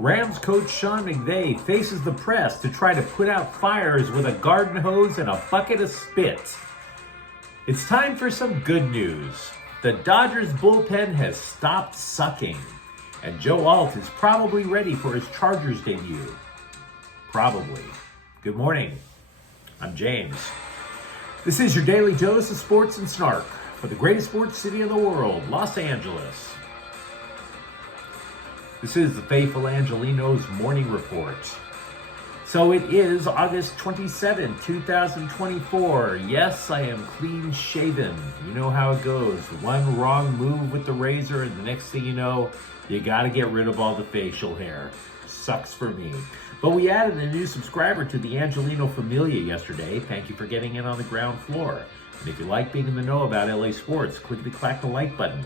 Rams coach Sean McVay faces the press to try to put out fires with a garden hose and a bucket of spit. It's time for some good news. The Dodgers bullpen has stopped sucking, and Joe Alt is probably ready for his Chargers debut. Probably. Good morning. I'm James. This is your daily dose of sports and snark for the greatest sports city in the world, Los Angeles. This is the faithful Angelenos morning report. So it is August 27, 2024. Yes, I am clean shaven. You know how it goes. One wrong move with the razor and the next thing you know, you gotta get rid of all the facial hair. Sucks for me. But we added a new subscriber to the Angeleno Familia yesterday. Thank you for getting in on the ground floor. And if you like being in the know about LA sports, clickety-clack the like button.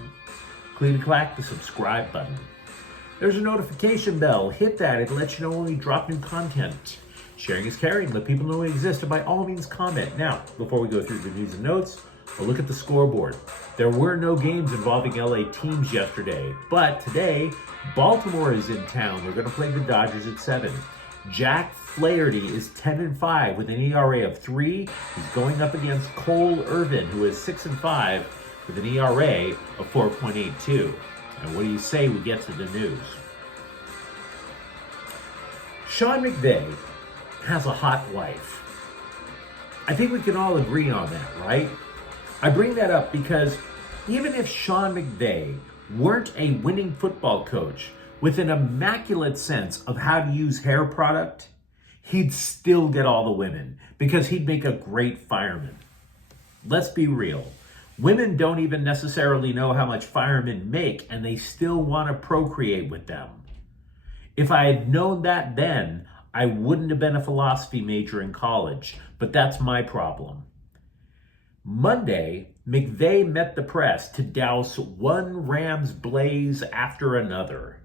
Clickety-clack the subscribe button. There's a notification bell. Hit that. It lets you know when we drop new content. Sharing is caring. Let people know we exist, and by all means comment. Now, before we go through the news and notes, a look at the scoreboard. There were no games involving LA teams yesterday, but today, Baltimore is in town. They're going to play the Dodgers at 7. Jack Flaherty is 10-5 with an ERA of 3. He's going up against Cole Irvin, who is 6-5 with an ERA of 4.82. And what do you say we get to the news? Sean McVay has a hot wife. I think we can all agree on that, right? I bring that up because even if Sean McVay weren't a winning football coach with an immaculate sense of how to use hair product, he'd still get all the women because he'd make a great fireman. Let's be real. Women don't even necessarily know how much firemen make, and they still want to procreate with them. If I had known that then, I wouldn't have been a philosophy major in college, but that's my problem. Monday, McVay met the press to douse one Rams blaze after another.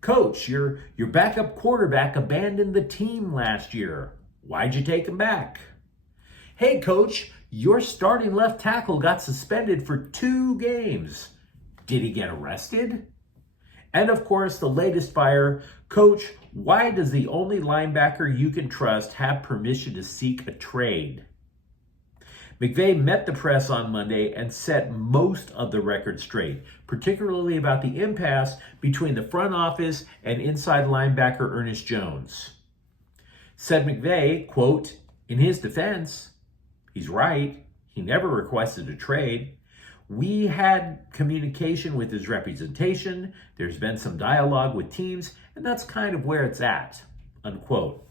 Coach, your backup quarterback abandoned the team last year. Why'd you take him back? Hey, Coach, your starting left tackle got suspended for 2 games. Did he get arrested? And of course, the latest fire. Coach, why does the only linebacker you can trust have permission to seek a trade? McVay met the press on Monday and set most of the record straight, particularly about the impasse between the front office and inside linebacker Ernest Jones. Said McVay, quote, in his defense, he's right. He never requested a trade. We had communication with his representation. There's been some dialogue with teams, and that's kind of where it's at, unquote.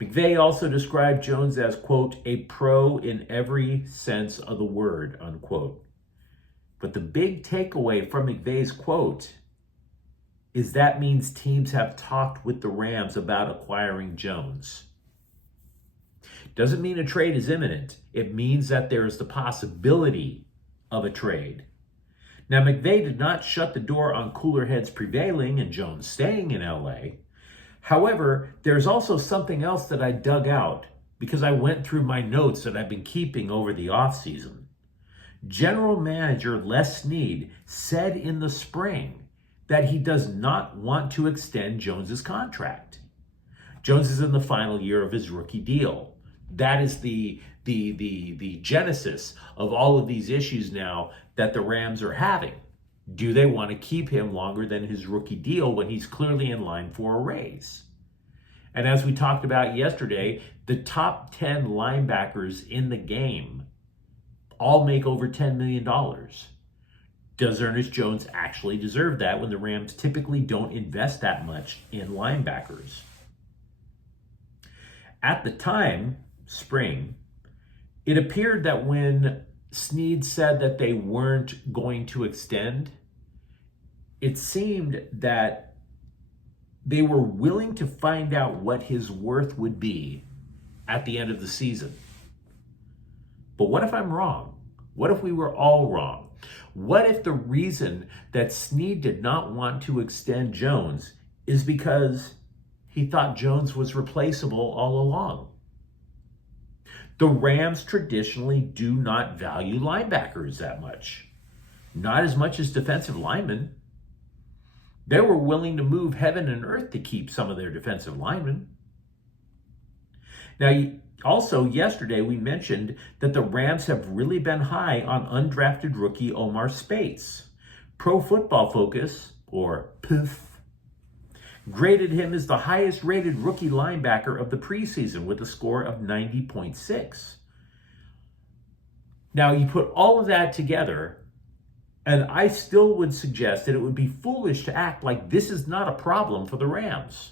McVay also described Jones as, quote, a pro in every sense of the word, unquote. But the big takeaway from McVay's quote is that means teams have talked with the Rams about acquiring Jones. Doesn't mean a trade is imminent. It means that there is the possibility of a trade. Now, McVay did not shut the door on cooler heads prevailing and Jones staying in LA. However, there's also something else that I dug out because I went through my notes that I've been keeping over the offseason. General Manager Les Snead said in the spring that he does not want to extend Jones's contract. Jones is in the final year of his rookie deal. That is the genesis of all of these issues now that the Rams are having. Do they want to keep him longer than his rookie deal when he's clearly in line for a raise? And as we talked about yesterday, the top 10 linebackers in the game all make over $10 million. Does Ernest Jones actually deserve that when the Rams typically don't invest that much in linebackers? At the time, spring, it appeared that when Snead said that they weren't going to extend, it seemed that they were willing to find out what his worth would be at the end of the season. But what if I'm wrong? What if we were all wrong? What if the reason that Snead did not want to extend Jones is because he thought Jones was replaceable all along? The Rams traditionally do not value linebackers that much. Not as much as defensive linemen. They were willing to move heaven and earth to keep some of their defensive linemen. Now, also yesterday we mentioned that the Rams have really been high on undrafted rookie Omar Speights. Pro Football Focus, or PFF, graded him as the highest rated rookie linebacker of the preseason with a score of 90.6. Now, you put all of that together, and I still would suggest that it would be foolish to act like this is not a problem for the Rams.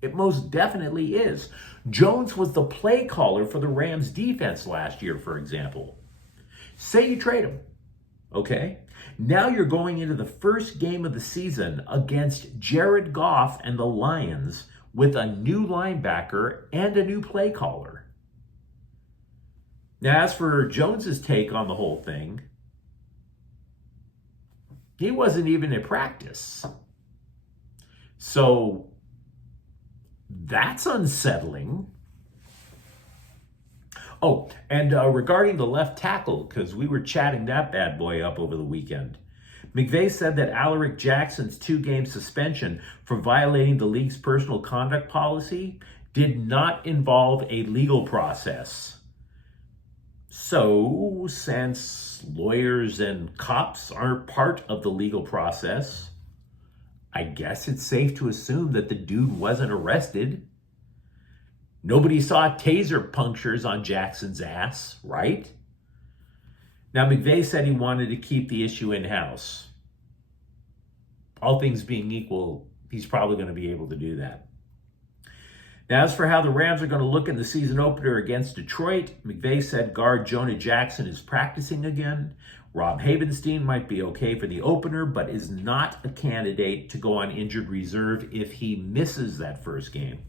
It most definitely is. Jones was the play caller for the Rams defense last year, for example. Say you trade him, okay? Now you're going into the first game of the season against Jared Goff and the Lions with a new linebacker and a new play caller. Now, as for Jones's take on the whole thing, he wasn't even at practice. So that's unsettling. Oh, and regarding the left tackle, because we were chatting that bad boy up over the weekend, McVay said that Alaric Jackson's 2-game suspension for violating the league's personal conduct policy did not involve a legal process. So, since lawyers and cops aren't part of the legal process, I guess it's safe to assume that the dude wasn't arrested. Nobody saw taser punctures on Jackson's ass, right? Now, McVay said he wanted to keep the issue in-house. All things being equal, he's probably going to be able to do that. Now, as for how the Rams are going to look in the season opener against Detroit, McVay said guard Jonah Jackson is practicing again. Rob Havenstein might be okay for the opener, but is not a candidate to go on injured reserve if he misses that first game.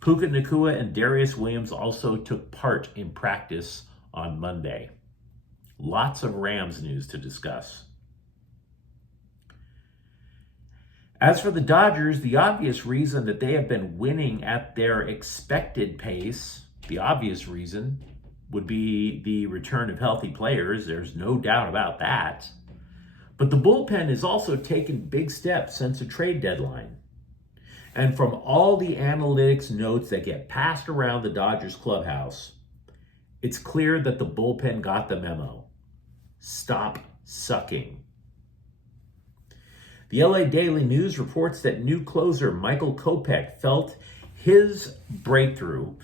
Puka Nacua and Darius Williams also took part in practice on Monday. Lots of Rams news to discuss. As for the Dodgers, the obvious reason that they have been winning at their expected pace, the obvious reason would be the return of healthy players. There's no doubt about that. But the bullpen has also taken big steps since the trade deadline. And from all the analytics notes that get passed around the Dodgers clubhouse, it's clear that the bullpen got the memo. Stop sucking. The LA Daily News reports that new closer Michael Kopech felt his breakthrough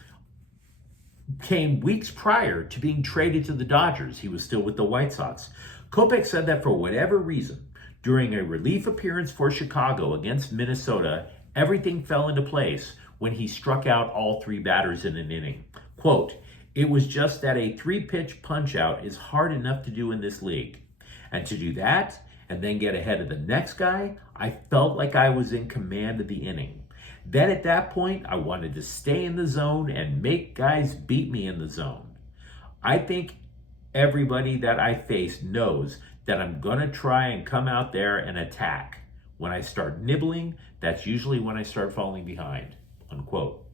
came weeks prior to being traded to the Dodgers. He was still with the White Sox. Kopech said that for whatever reason, during a relief appearance for Chicago against Minnesota, everything fell into place when he struck out all 3 batters in an inning. Quote, "It was just that a 3-pitch punch-out is hard enough to do in this league. And to do that, and then get ahead of the next guy, I felt like I was in command of the inning. Then at that point, I wanted to stay in the zone and make guys beat me in the zone. I think everybody that I face knows that I'm going to try and come out there and attack. When I start nibbling, that's usually when I start falling behind," unquote.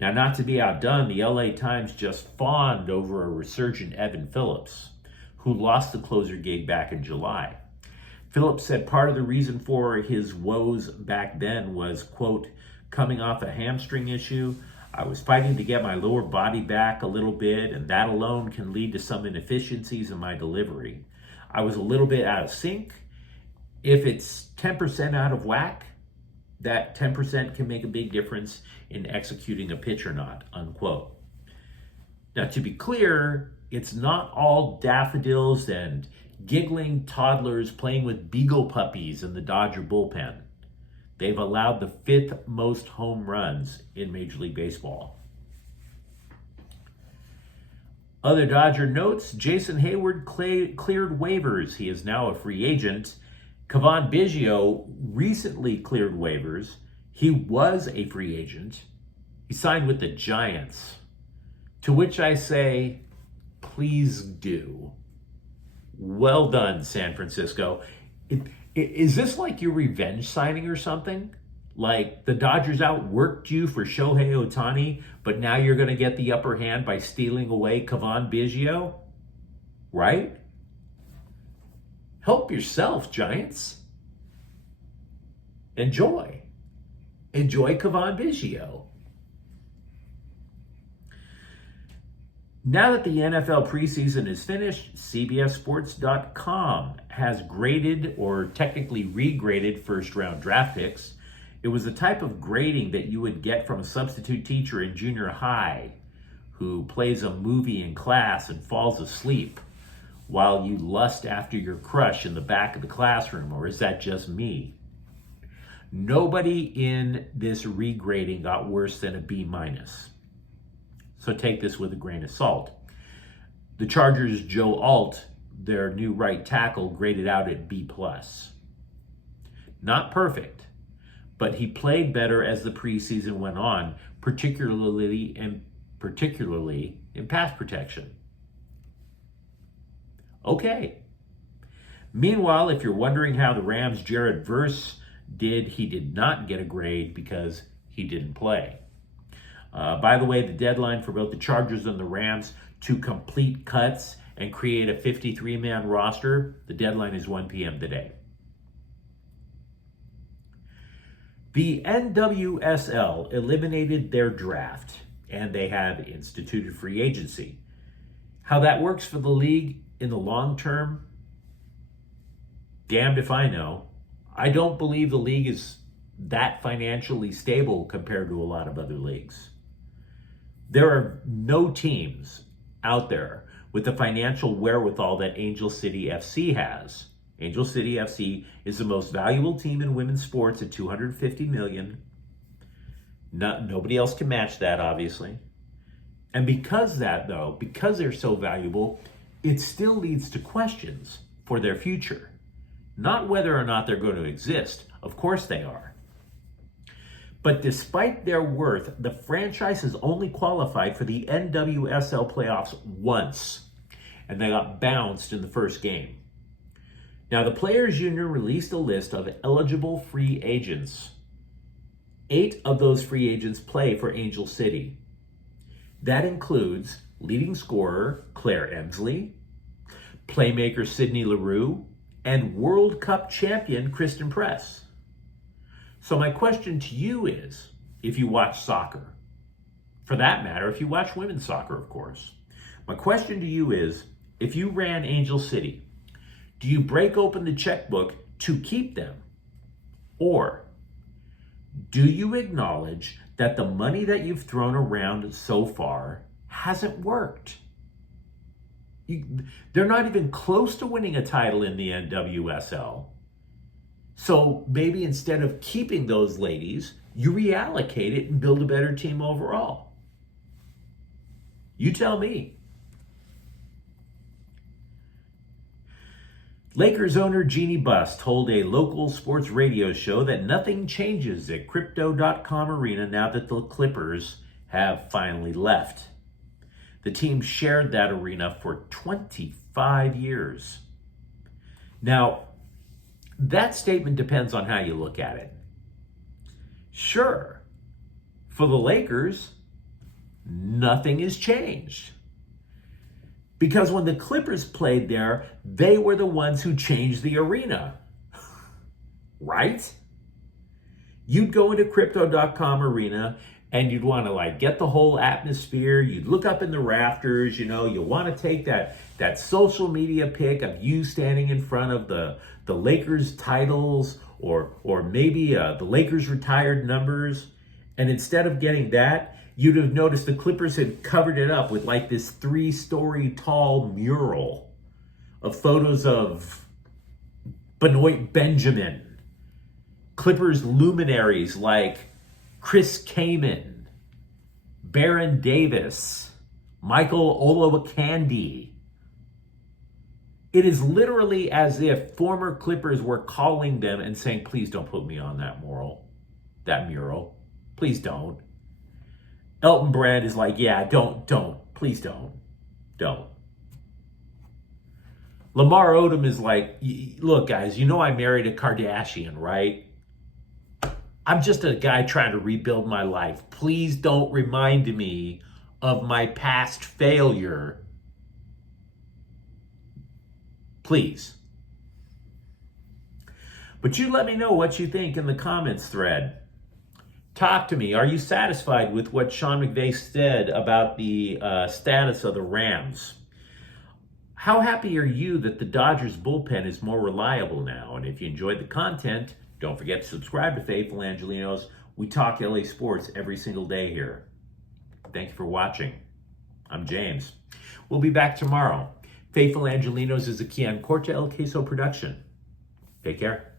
Now, not to be outdone, the LA Times just fawned over a resurgent Evan Phillips, who lost the closer gig back in July. Phillips said part of the reason for his woes back then was, quote, "coming off a hamstring issue. I was fighting to get my lower body back a little bit, and that alone can lead to some inefficiencies in my delivery. I was a little bit out of sync. If it's 10% out of whack, that 10% can make a big difference in executing a pitch or not," unquote. Now, to be clear, it's not all daffodils and giggling toddlers playing with beagle puppies in the Dodger bullpen. They've allowed the 5th most home runs in Major League Baseball. Other Dodger notes, Jason Hayward cleared waivers. He is now a free agent. Kevon Biggio recently cleared waivers. He was a free agent. He signed with the Giants. To which I say, please do. Well done, San Francisco. Is this like your revenge signing or something? Like the Dodgers outworked you for Shohei Ohtani, but now you're going to get the upper hand by stealing away Kevon Biggio? Right? Help yourself, Giants. Enjoy. Enjoy Cavan Biggio. Now that the NFL preseason is finished, CBSSports.com has graded or technically regraded first-round draft picks. It was the type of grading that you would get from a substitute teacher in junior high who plays a movie in class and falls asleep while you lust after your crush in the back of the classroom, or is that just me? Nobody in this regrading got worse than a B-. So take this with a grain of salt. The Chargers' Joe Alt, their new right tackle, graded out at B+. Not perfect, but he played better as the preseason went on, particularly in pass protection. Okay. Meanwhile, if you're wondering how the Rams' Jared Verse did, he did not get a grade because he didn't play. By the way, the deadline for both the Chargers and the Rams to complete cuts and create a 53-man roster, the deadline is 1 p.m. today. The NWSL eliminated their draft, and they have instituted free agency. How that works for the league in the long term, damned if I know. I don't believe the league is that financially stable compared to a lot of other leagues. There are no teams out there with the financial wherewithal that Angel City FC has. Angel City FC is the most valuable team in women's sports at $250 million. Nobody else can match that, obviously. And because they're so valuable, it still leads to questions for their future. Not whether or not they're going to exist. Of course they are. But despite their worth, the franchise has only qualified for the NWSL playoffs once, and they got bounced in the first game. Now, the Players Union released a list of eligible free agents. 8 of those free agents play for Angel City. That includes leading scorer Claire Emsley, playmaker Sydney Leroux, and World Cup champion Kristen Press. So my question to you is, if you watch soccer, for that matter, if you watch women's soccer, of course, my question to you is, if you ran Angel City, do you break open the checkbook to keep them? Or do you acknowledge that the money that you've thrown around so far hasn't worked? They're not even close to winning a title in the NWSL. So maybe instead of keeping those ladies, you reallocate it and build a better team overall. You tell me. Lakers owner Jeannie Buss told a local sports radio show that nothing changes at Crypto.com Arena now that the Clippers have finally left. The team shared that arena for 25 years. Now, that statement depends on how you look at it. Sure, for the Lakers, nothing has changed. Because when the Clippers played there, they were the ones who changed the arena. Right? You'd go into Crypto.com Arena and you'd want to get the whole atmosphere. You'd look up in the rafters, you want to take that social media pic of you standing in front of the Lakers titles or maybe the Lakers retired numbers. And instead of getting that, you'd have noticed the Clippers had covered it up with this 3-story tall mural of photos of Benoit Benjamin, Clippers luminaries like Chris Kaman, Baron Davis, Michael Olowokandi. It is literally as if former Clippers were calling them and saying, please don't put me on that mural. Please don't. Elton Brand is yeah, don't, please don't. Lamar Odom is look guys, I married a Kardashian, right? I'm just a guy trying to rebuild my life. Please don't remind me of my past failure. Please. But you let me know what you think in the comments thread. Talk to me. Are you satisfied with what Sean McVay said about the status of the Rams? How happy are you that the Dodgers bullpen is more reliable now? And if you enjoyed the content, don't forget to subscribe to Faithful Angelenos. We talk LA sports every single day here. Thank you for watching. I'm James. We'll be back tomorrow. Faithful Angelenos is a Kian Corte El Queso production. Take care.